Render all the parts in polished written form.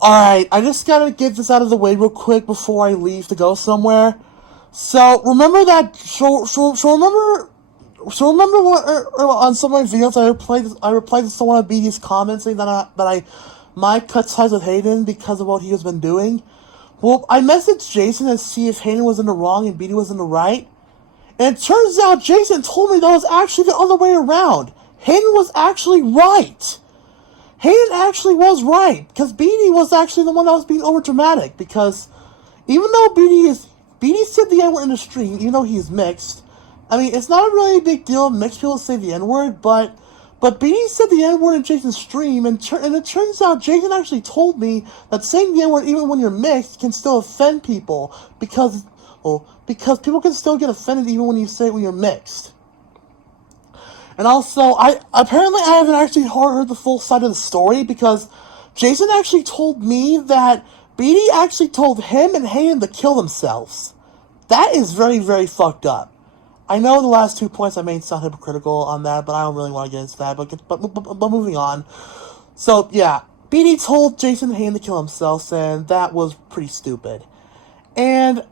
Alright, I just gotta get this out of the way real quick before I leave to go somewhere. So, remember that, remember what, on some of my videos I replied to someone of BD's comments saying that I might cut ties with Hayden because of what he has been doing? Well, I messaged Jason to see if Hayden was in the wrong and BD was in the right. And it turns out Jason told me that was actually the other way around. Hayden was actually right. Hayden actually was right, because BD was actually the one that was being overdramatic, because even though BD said the N-word in the stream, even though he's mixed, I mean, it's not a really big deal, mixed people say the N-word, but BD said the N-word in Jason's stream, and it turns out Jason actually told me that saying the N-word even when you're mixed can still offend people, because people can still get offended even when you say it when you're mixed. And also, I haven't actually heard the full side of the story, because Jason actually told me that BD actually told him and Hayden to kill themselves. That is very, very fucked up. I know the last 2 points I made sound hypocritical on that, but I don't really want to get into that. But moving on. So yeah, BD told Jason and Hayden to kill themselves, and that was pretty stupid. And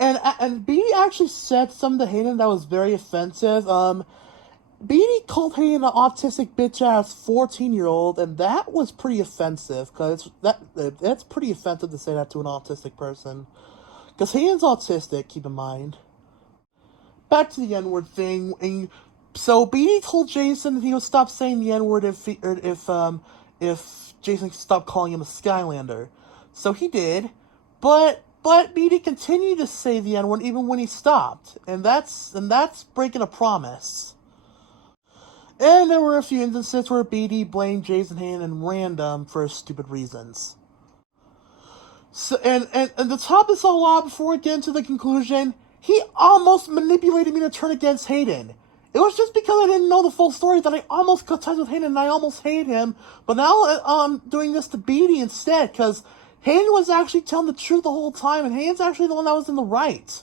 BD actually said something to Hayden that was very offensive. BD called Hayden an autistic bitch ass 14-year-old, and that was pretty offensive, because that's pretty offensive to say that to an autistic person. Because Hayden's autistic, keep in mind. Back to the N-word thing, and so BD told Jason that he would stop saying the N-word if Jason stopped calling him a Skylander. So he did, but BD continued to say the N-word even when he stopped, and that's breaking a promise. And there were a few instances where BD blamed Jason Hayden and random for stupid reasons. So, and to top this all off, before we get into the conclusion, he almost manipulated me to turn against Hayden. It was just because I didn't know the full story that I almost cut ties with Hayden and I almost hate him. But now I'm doing this to BD instead, because Hayden was actually telling the truth the whole time, and Hayden's actually the one that was in the right.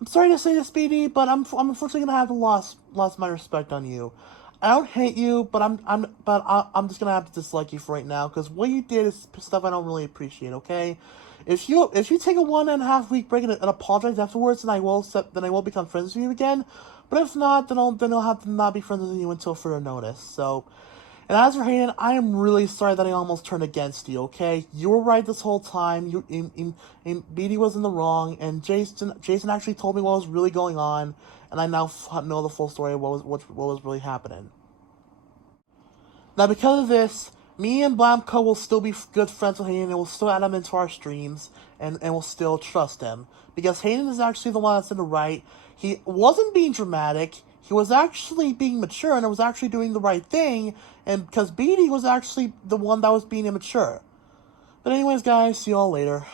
I'm sorry to say this, BD, but I'm unfortunately gonna have to lost my respect on you. I don't hate you, but I'm just gonna have to dislike you for right now, because what you did is stuff I don't really appreciate. Okay, if you take a 1.5 week break and apologize afterwards, then I will become friends with you again. But if not, then I'll have to not be friends with you until further notice. So, and as for Hayden, I am really sorry that I almost turned against you. Okay, you were right this whole time. BD was in the wrong, and Jason actually told me what was really going on, and I now know the full story of what was really happening. Now, because of this, me and Blamco will still be good friends with Hayden, and we'll still add him into our streams, and we'll still trust him. Because Hayden is actually the one that's in the right. He wasn't being dramatic. He was actually being mature, and was actually doing the right thing, and because BD was actually the one that was being immature. But anyways, guys, see y'all later.